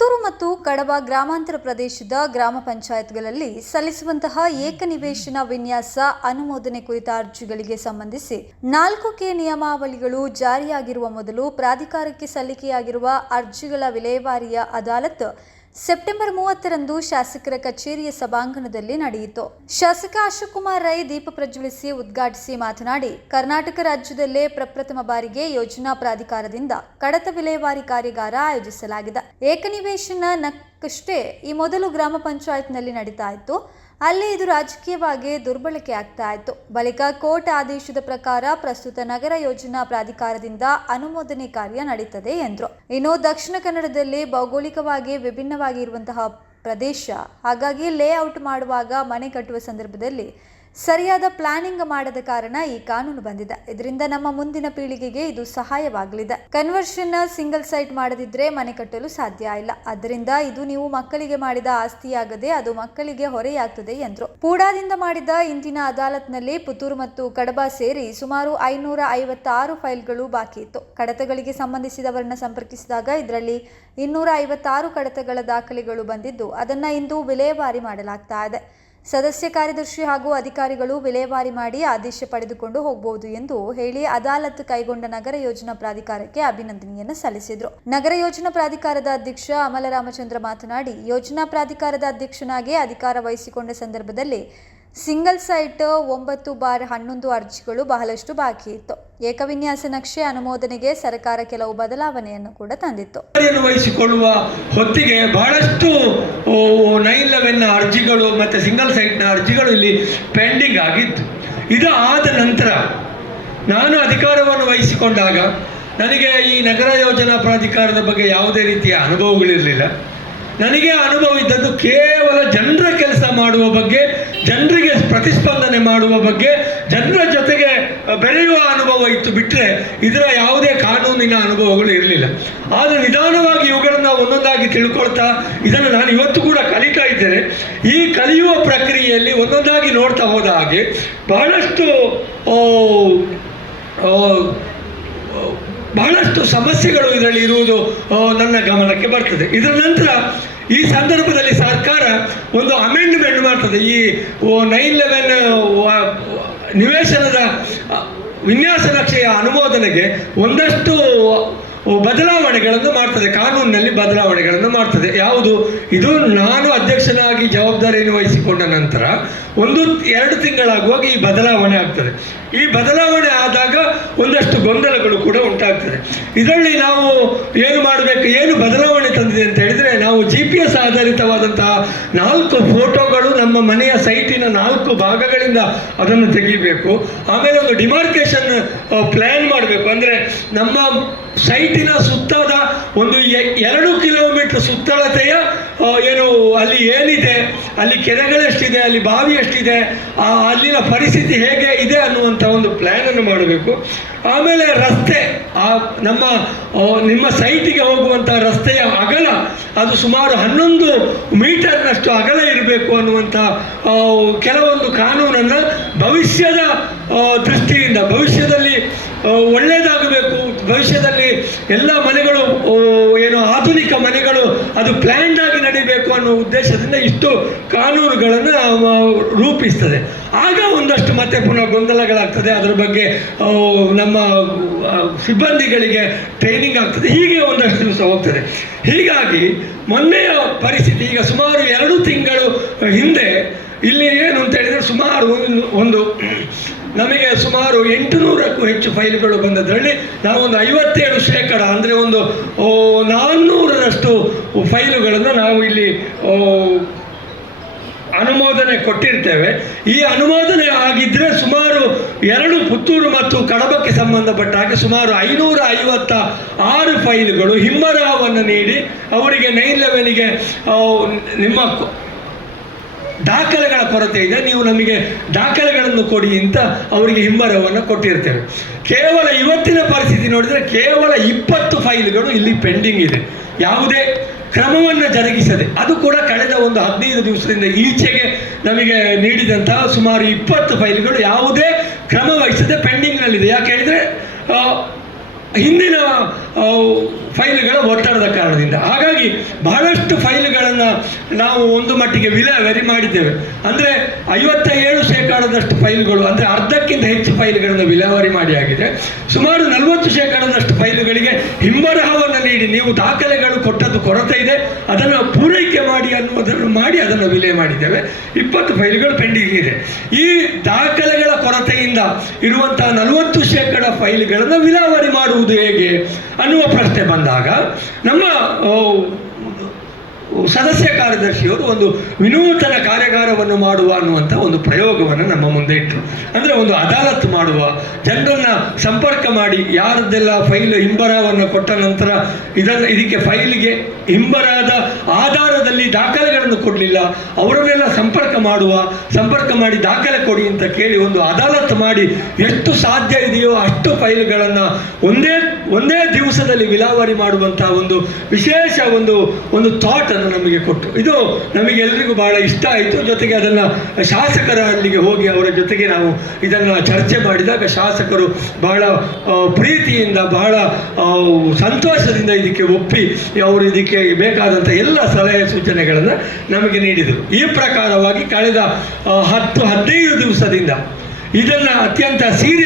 ಪುತ್ತೂರು ಮತ್ತು ಕಡಬ ಗ್ರಾಮಾಂತರ ಪ್ರದೇಶದ ಗ್ರಾಮ ಪಂಚಾಯತ್ಗಳಲ್ಲಿ ಸಲ್ಲಿಸುವಂತಹ ಏಕನಿವೇಶನ ವಿನ್ಯಾಸ, ಅನುಮೋದನೆ ಕುರಿತ ಅರ್ಜಿಗಳಿಗೆ ಸಂಬಂಧಿಸಿ ನಾಲ್ಕು ಕೆ ನಿಯಮಾವಳಿಗಳು ಜಾರಿಯಾಗಿರುವ ಮೊದಲು ಪ್ರಾಧಿಕಾರಕ್ಕೆ ಸಲ್ಲಿಕೆಯಾಗಿರುವ ಅರ್ಜಿಗಳ ವಿಲೇವಾರಿಯ ಅದಾಲತ್ ಸೆಪ್ಟೆಂಬರ್ ಮೂವತ್ತರಂದು ಶಾಸಕರ ಕಚೇರಿಯ ಸಭಾಂಗಣದಲ್ಲಿ ನಡೆಯಿತು. ಶಾಸಕ ಅಶೋಕ್ ಕುಮಾರ್ ರೈ ದೀಪ ಪ್ರಜ್ವಲಿಸಿ ಉದ್ಘಾಟಿಸಿ ಮಾತನಾಡಿ, ಕರ್ನಾಟಕ ರಾಜ್ಯದಲ್ಲೇ ಪ್ರಪ್ರಥಮ ಬಾರಿಗೆ ಯೋಜನಾ ಪ್ರಾಧಿಕಾರದಿಂದ ಕಡತ ವಿಲೇವಾರಿ ಕಾರ್ಯಾಗಾರ ಆಯೋಜಿಸಲಾಗಿದೆ. ಏಕನಿವೇಶನ ನಕ್ಕಷ್ಟೇ ಈ ಮೊದಲು ಗ್ರಾಮ ಪಂಚಾಯತ್ನಲ್ಲಿ ನಡೀತಾ ಇತ್ತು. ಅಲ್ಲಿ ಇದು ರಾಜಕೀಯವಾಗಿ ದುರ್ಬಳಕೆ ಆಗ್ತಾ ಇತ್ತು. ಬಳಿಕ ಕೋರ್ಟ್ ಆದೇಶದ ಪ್ರಕಾರ ಪ್ರಸ್ತುತ ನಗರ ಯೋಜನಾ ಪ್ರಾಧಿಕಾರದಿಂದ ಅನುಮೋದನೆ ಕಾರ್ಯ ನಡೀತದೆ ಎಂದರು. ಇನ್ನು ದಕ್ಷಿಣ ಕನ್ನಡದಲ್ಲಿ ಭೌಗೋಳಿಕವಾಗಿ ವಿಭಿನ್ನವಾಗಿರುವಂತಹ ಪ್ರದೇಶ, ಹಾಗಾಗಿ ಲೇಔಟ್ ಮಾಡುವಾಗ ಮನೆ ಕಟ್ಟುವ ಸಂದರ್ಭದಲ್ಲಿ ಸರಿಯಾದ ಪ್ಲಾನಿಂಗ್ ಮಾಡದ ಕಾರಣ ಈ ಕಾನೂನು ಬಂದಿದೆ. ಇದರಿಂದ ನಮ್ಮ ಮುಂದಿನ ಪೀಳಿಗೆಗೆ ಇದು ಸಹಾಯವಾಗಲಿದೆ. ಕನ್ವರ್ಷನ್ ಸಿಂಗಲ್ ಸೈಟ್ ಮಾಡದಿದ್ರೆ ಮನೆ ಕಟ್ಟಲು ಸಾಧ್ಯ ಇಲ್ಲ. ಅದರಿಂದ ಇದು ನೀವು ಮಕ್ಕಳಿಗೆ ಮಾಡಿದ ಆಸ್ತಿಯಾಗದೆ ಅದು ಮಕ್ಕಳಿಗೆ ಹೊರೆಯಾಗ್ತದೆ ಎಂದರು. ಪೂಡಾದಿಂದ ಮಾಡಿದ ಇಂದಿನ ಅದಾಲತ್ನಲ್ಲಿ ಪುತ್ತೂರು ಮತ್ತು ಕಡಬ ಸೇರಿ ಸುಮಾರು ಐನೂರ ಐವತ್ತಾರು ಫೈಲ್ಗಳು ಬಾಕಿ ಇತ್ತು. ಕಡತಗಳಿಗೆ ಸಂಬಂಧಿಸಿದವರನ್ನ ಸಂಪರ್ಕಿಸಿದಾಗ ಇದರಲ್ಲಿ ಇನ್ನೂರ ಐವತ್ತಾರು ಕಡತಗಳ ದಾಖಲೆಗಳು ಬಂದಿದ್ದು, ಅದನ್ನ ಇಂದು ವಿಲೇವಾರಿ ಮಾಡಲಾಗ್ತಾ ಇದೆ. ಸದಸ್ಯ ಕಾರ್ಯದರ್ಶಿ ಹಾಗೂ ಅಧಿಕಾರಿಗಳು ವಿಲೇವಾರಿ ಮಾಡಿ ಆದೇಶ ಪಡೆದುಕೊಂಡು ಹೋಗಬಹುದು ಎಂದು ಹೇಳಿ ಅದಾಲತ್ ಕೈಗೊಂಡ ನಗರ ಯೋಜನಾ ಪ್ರಾಧಿಕಾರಕ್ಕೆ ಅಭಿನಂದನೆಯನ್ನು ಸಲ್ಲಿಸಿದರು. ನಗರ ಯೋಜನಾ ಪ್ರಾಧಿಕಾರದ ಅಧ್ಯಕ್ಷ ಅಮಲ ರಾಮಚಂದ್ರ ಮಾತನಾಡಿ, ಯೋಜನಾ ಪ್ರಾಧಿಕಾರದ ಅಧ್ಯಕ್ಷನಾಗಿ ಅಧಿಕಾರ ವಹಿಸಿಕೊಂಡ ಸಂದರ್ಭದಲ್ಲಿ ಸಿಂಗಲ್ ಸೈಟ್ ಒಂಬತ್ತು ಬಾರ್ ಹನ್ನೊಂದು ಅರ್ಜಿಗಳು ಬಹಳಷ್ಟು ಬಾಕಿ ಇತ್ತು. ಏಕವಿನ್ಯಾಸ ನಕ್ಷೆ ಅನುಮೋದನೆಗೆ ಸರ್ಕಾರ ಕೆಲವು ಬದಲಾವಣೆಯನ್ನು ಕೂಡ ತಂದಿತ್ತು. ವಹಿಸಿಕೊಳ್ಳುವ ಹೊತ್ತಿಗೆ ಬಹಳಷ್ಟು ನೈನ್ ಲೆವೆನ್ನ ಅರ್ಜಿಗಳು ಮತ್ತು ಸಿಂಗಲ್ ಸೈಟ್ನ ಅರ್ಜಿಗಳು ಇಲ್ಲಿ ಪೆಂಡಿಂಗ್ ಆಗಿತ್ತು. ಇದು ಆದ ನಂತರ ನಾನು ಅಧಿಕಾರವನ್ನು ವಹಿಸಿಕೊಂಡಾಗ ನನಗೆ ಈ ನಗರ ಯೋಜನಾ ಪ್ರಾಧಿಕಾರದ ಬಗ್ಗೆ ಯಾವುದೇ ರೀತಿಯ ಅನುಭವಗಳಿರಲಿಲ್ಲ. ನನಗೆ ಅನುಭವ ಇದ್ದದ್ದು ಕೇವಲ ಜನರ ಕೆಲಸ ಮಾಡುವ ಬಗ್ಗೆ, ಜನರಿಗೆ ಪ್ರತಿಸ್ಪಂದನೆ ಮಾಡುವ ಬಗ್ಗೆ, ಜನರ ಜೊತೆಗೆ ಬೆಳೆಯುವ ಅನುಭವ ಇತ್ತು ಬಿಟ್ಟರೆ ಇದರ ಯಾವುದೇ ಕಾನೂನಿನ ಅನುಭವಗಳು ಇರಲಿಲ್ಲ. ಆದರೆ ನಿಧಾನವಾಗಿ ಇವುಗಳನ್ನು ಒಂದೊಂದಾಗಿ ತಿಳ್ಕೊಳ್ತಾ ಇದನ್ನು ನಾನು ಇವತ್ತು ಕೂಡ ಕಲಿತಾ ಇದ್ದೇನೆ. ಈ ಕಲಿಯುವ ಪ್ರಕ್ರಿಯೆಯಲ್ಲಿ ಒಂದೊಂದಾಗಿ ನೋಡ್ತಾ ಹೋದ ಹಾಗೆ ಬಹಳಷ್ಟು ಬಹಳಷ್ಟು ಸಮಸ್ಯೆಗಳು ಇದರಲ್ಲಿ ಇರುವುದು ನನ್ನ ಗಮನಕ್ಕೆ ಬರ್ತದೆ. ಇದರ ನಂತರ ಈ ಸಂದರ್ಭದಲ್ಲಿ ಸರ್ಕಾರ ಒಂದು ಅಮೆಂಡ್ಮೆಂಟ್ ಮಾಡ್ತದೆ. ಈ ನೈನ್ ಲೆವೆನ್ ನಿವೇಶನದ ವಿನ್ಯಾಸ ನಕ್ಷೆಯ ಅನುಮೋದನೆಗೆ ಒಂದಷ್ಟು ಬದಲಾವಣೆಗಳನ್ನು ಮಾಡ್ತದೆ, ಕಾನೂನಿನಲ್ಲಿ ಬದಲಾವಣೆಗಳನ್ನು ಮಾಡ್ತದೆ. ಯಾವುದು? ಇದು ನಾನು ಅಧ್ಯಕ್ಷನಾಗಿ ಜವಾಬ್ದಾರಿಯನ್ನು ವಹಿಸಿಕೊಂಡ ನಂತರ ಒಂದು, ಎರಡು ತಿಂಗಳಾಗುವಾಗ ಈ ಬದಲಾವಣೆ ಆಗ್ತದೆ. ಈ ಬದಲಾವಣೆ ಆದಾಗ ಒಂದಷ್ಟು ಗೊಂದಲಗಳು ಕೂಡ ಉಂಟಾಗ್ತದೆ. ಇದರಲ್ಲಿ ನಾವು ಏನು ಮಾಡಬೇಕು, ಏನು ಬದಲಾವಣೆ ತಂದಿದೆ ಅಂತ ಹೇಳಿದರೆ, ನಾವು ಜಿ ಪಿ ಎಸ್ ಆಧಾರಿತವಾದಂತಹ ನಾಲ್ಕು ಫೋಟೋಗಳು ನಮ್ಮ ಮನೆಯ ಸೈಟಿನ ನಾಲ್ಕು ಭಾಗಗಳಿಂದ ಅದನ್ನು ತೆಗಿಬೇಕು. ಆಮೇಲೆ ಒಂದು ಡಿಮಾರ್ಕೇಶನ್ ಪ್ಲ್ಯಾನ್ ಮಾಡಬೇಕು. ಅಂದರೆ ನಮ್ಮ ಸೈಟಿನ ಸುತ್ತದ ಒಂದು ಎರಡು ಕಿಲೋಮೀಟರ್ ಸುತ್ತಳತೆಯ ಏನು ಅಲ್ಲಿ ಏನಿದೆ ಅಲ್ಲಿ ಕೆರೆಗಳೆಷ್ಟಿದೆ ಅಲ್ಲಿ ಬಾವಿ ಎಷ್ಟಿದೆ ಆ, ಅಲ್ಲಿನ ಪರಿಸ್ಥಿತಿ ಹೇಗೆ ಇದೆ ಅನ್ನುವಂಥ ಒಂದು ಪ್ಲ್ಯಾನನ್ನು ಮಾಡಬೇಕು. ಆಮೇಲೆ ರಸ್ತೆ ಆ ನಮ್ಮ ನಿಮ್ಮ ಸೈಟಿಗೆ ಹೋಗುವಂಥ ರಸ್ತೆಯ ಅಗಲ ಅದು ಸುಮಾರು ಹನ್ನೊಂದು ಮೀಟರ್ನಷ್ಟು ಅಗಲ ಇರಬೇಕು ಅನ್ನುವಂಥ ಕೆಲವೊಂದು ಕಾನೂನನ್ನು ಭವಿಷ್ಯದ ದೃಷ್ಟಿಯಿಂದ, ಭವಿಷ್ಯದಲ್ಲಿ ಒಳ್ಳೆಯದಾಗಬೇಕು ಭವಿಷ್ಯದಲ್ಲಿ ಎಲ್ಲ ಮನೆಗಳು ಏನು ಆಧುನಿಕ ಮನೆಗಳು, ಅದು ಪ್ಲ್ಯಾಂಡ್ ಆಗಿ ನಡಿಬೇಕು ಅನ್ನೋ ಉದ್ದೇಶದಿಂದ ಇಷ್ಟು ಕಾನೂನುಗಳನ್ನು ರೂಪಿಸ್ತದೆ. ಆಗ ಒಂದಷ್ಟು ಮತ್ತೆ ಪುನಃ ಗೊಂದಲಗಳಾಗ್ತದೆ. ಅದರ ಬಗ್ಗೆ ನಮ್ಮ ಸಿಬ್ಬಂದಿಗಳಿಗೆ ಟ್ರೈನಿಂಗ್ ಆಗ್ತದೆ. ಹೀಗೆ ಒಂದಷ್ಟು ದಿವಸ ಹೋಗ್ತದೆ. ಹೀಗಾಗಿ ಮೊನ್ನೆಯ ಪರಿಸ್ಥಿತಿ, ಈಗ ಸುಮಾರು ಎರಡು ತಿಂಗಳು ಹಿಂದೆ, ಇಲ್ಲಿ ಏನು ಅಂತ ಹೇಳಿದರೆ ಸುಮಾರು ಒಂದು ಒಂದು ನಮಗೆ ಸುಮಾರು ಎಂಟುನೂರಕ್ಕೂ ಹೆಚ್ಚು ಫೈಲ್ಗಳು ಬಂದದ್ರಲ್ಲಿ ನಾವು ಒಂದು ಐವತ್ತೇಳು ಶೇಕಡ ಅಂದರೆ ಒಂದು ನಾನ್ನೂರರಷ್ಟು ಫೈಲುಗಳನ್ನು ನಾವು ಇಲ್ಲಿ ಅನುಮೋದನೆ ಕೊಟ್ಟಿರ್ತೇವೆ. ಈ ಅನುಮೋದನೆ ಆಗಿದ್ದರೆ ಸುಮಾರು ಎರಡು ಪುತ್ತೂರು ಮತ್ತು ಕಡಬಕ್ಕೆ ಸಂಬಂಧಪಟ್ಟ ಹಾಗೆ ಸುಮಾರು ಐನೂರ ಐವತ್ತ ಆರು ಫೈಲ್ಗಳು ಹಿಮ್ಮರಾವನ್ನು ನೀಡಿ ಅವರಿಗೆ ನೈನ್ ಲೆವೆಲಿಗೆ ನಿಮ್ಮ ದಾಖಲೆಗಳ ಕೊರತೆ ಇದೆ, ನೀವು ನಮಗೆ ದಾಖಲೆಗಳನ್ನು ಕೊಡಿ ಅಂತ ಅವರಿಗೆ ಹಿಂಬರವನ್ನು ಕೊಟ್ಟಿರ್ತೇವೆ. ಕೇವಲ ಇವತ್ತಿನ ಪರಿಸ್ಥಿತಿ ನೋಡಿದರೆ ಕೇವಲ ಇಪ್ಪತ್ತು ಫೈಲ್ಗಳು ಇಲ್ಲಿ ಪೆಂಡಿಂಗ್ ಇದೆ. ಯಾವುದೇ ಕ್ರಮವನ್ನು ಜರುಗಿಸದೆ, ಅದು ಕೂಡ ಕಳೆದ ಒಂದು ಹದಿನೈದು ದಿವಸದಿಂದ ಈಚೆಗೆ ನಮಗೆ ನೀಡಿದಂತಹ ಸುಮಾರು ಇಪ್ಪತ್ತು ಫೈಲ್ಗಳು ಯಾವುದೇ ಕ್ರಮ ವಹಿಸದೆ ಪೆಂಡಿಂಗ್ನಲ್ಲಿದೆ. ಯಾಕೆ ಹೇಳಿದರೆ ಹಿಂದಿನ ಫೈಲ್ಗಳ ಒತ್ತಡದ ಕಾರಣದಿಂದ. ಹಾಗಾಗಿ ಬಹಳಷ್ಟು ಫೈಲ್ಗಳನ್ನು ನಾವು ಒಂದು ಮಟ್ಟಿಗೆ ವಿಲೇವಾರಿ ಮಾಡಿದ್ದೇವೆ. ಅಂದರೆ ಐವತ್ತ ಏಳು ಶೇಕಡದಷ್ಟು ಫೈಲ್ಗಳು, ಅಂದರೆ ಅರ್ಧಕ್ಕಿಂತ ಹೆಚ್ಚು ಫೈಲ್ಗಳನ್ನು ವಿಲೇವಾರಿ ಮಾಡಿ ಆಗಿದೆ ಸುಮಾರು ನಲವತ್ತು ಶೇಕಡದಷ್ಟು ಫೈಲುಗಳಿಗೆ ಹಿಂಬರಹವನ್ನು ನೀಡಿ, ನೀವು ದಾಖಲೆಗಳು ಕೊಟ್ಟದ್ದು ಕೊರತೆ ಇದೆ, ಅದನ್ನು ಪೂರೈಕೆ ಮಾಡಿ ಅನ್ನುವುದನ್ನು ಮಾಡಿ ಅದನ್ನು ವಿಲೇ ಮಾಡಿದ್ದೇವೆ. ಇಪ್ಪತ್ತು ಫೈಲ್ಗಳು ಪೆಂಡಿಂಗ್ ಇದೆ. ಈ ದಾಖಲೆಗಳ ಕೊರತೆಯಿಂದ ಇರುವಂತಹ ನಲವತ್ತು ಶೇಕಡ ಫೈಲ್ಗಳನ್ನು ವಿಲೇವಾರಿ ಮಾಡುವುದು ಹೇಗೆ ಅನ್ನುವ ಪ್ರಶ್ನೆ ಬಂದಾಗ, ನಮ್ಮ ಸದಸ್ಯ ಕಾರ್ಯದರ್ಶಿಯವರು ಒಂದು ವಿನೂತನ ಕಾರ್ಯಾಗಾರವನ್ನು ಮಾಡುವ ಅನ್ನುವಂಥ ಒಂದು ಪ್ರಯೋಗವನ್ನು ನಮ್ಮ ಮುಂದೆ ಇಟ್ಟರು ಅಂದರೆ ಒಂದು ಅದಾಲತ್ ಮಾಡುವ, ಜನರನ್ನು ಸಂಪರ್ಕ ಮಾಡಿ, ಯಾರದ್ದೆಲ್ಲ ಫೈಲ್ ಹಿಂಬರವನ್ನು ಕೊಟ್ಟ ನಂತರ ಇದನ್ನು ಇದಕ್ಕೆ ಫೈಲಿಗೆ ಹಿಂಬರದ ಆಧಾರದಲ್ಲಿ ದಾಖಲೆಗಳನ್ನು ಕೊಡಲಿಲ್ಲ, ಅವರನ್ನೆಲ್ಲ ಸಂಪರ್ಕ ಮಾಡುವ, ಸಂಪರ್ಕ ಮಾಡಿ ದಾಖಲೆ ಕೊಡಿ ಅಂತ ಕೇಳಿ ಒಂದು ಅದಾಲತ್ ಮಾಡಿ ಎಷ್ಟು ಸಾಧ್ಯ ಇದೆಯೋ ಅಷ್ಟು ಫೈಲ್ಗಳನ್ನು ಒಂದೇ ಒಂದೇ ದಿವಸದಲ್ಲಿ ವಿಲಾವರಿ ಮಾಡುವಂತಹ ಒಂದು ವಿಶೇಷ ಒಂದು ಒಂದು ಥಾಟ್ ಅನ್ನು ನಮಗೆ ಕೊಟ್ಟು. ಇದು ನಮಗೆ ಎಲ್ರಿಗೂ ಬಹಳ ಇಷ್ಟ ಆಯಿತು. ಜೊತೆಗೆ ಅದನ್ನು ಶಾಸಕರ ಅಲ್ಲಿಗೆ ಹೋಗಿ ಅವರ ಜೊತೆಗೆ ನಾವು ಇದನ್ನು ಚರ್ಚೆ ಮಾಡಿದಾಗ ಶಾಸಕರು ಬಹಳ ಪ್ರೀತಿಯಿಂದ, ಬಹಳ ಸಂತೋಷದಿಂದ ಇದಕ್ಕೆ ಒಪ್ಪಿ ಅವರು ಇದಕ್ಕೆ ಬೇಕಾದಂಥ ಎಲ್ಲ ಸಲಹೆ ಸೂಚನೆಗಳನ್ನು ನಮಗೆ ನೀಡಿದರು. ಈ ಪ್ರಕಾರವಾಗಿ ಕಳೆದ ಹತ್ತು ಹದಿನೈದು ದಿವಸದಿಂದ ಇದನ್ನು ಅತ್ಯಂತ ಸೀರಿಯಸ್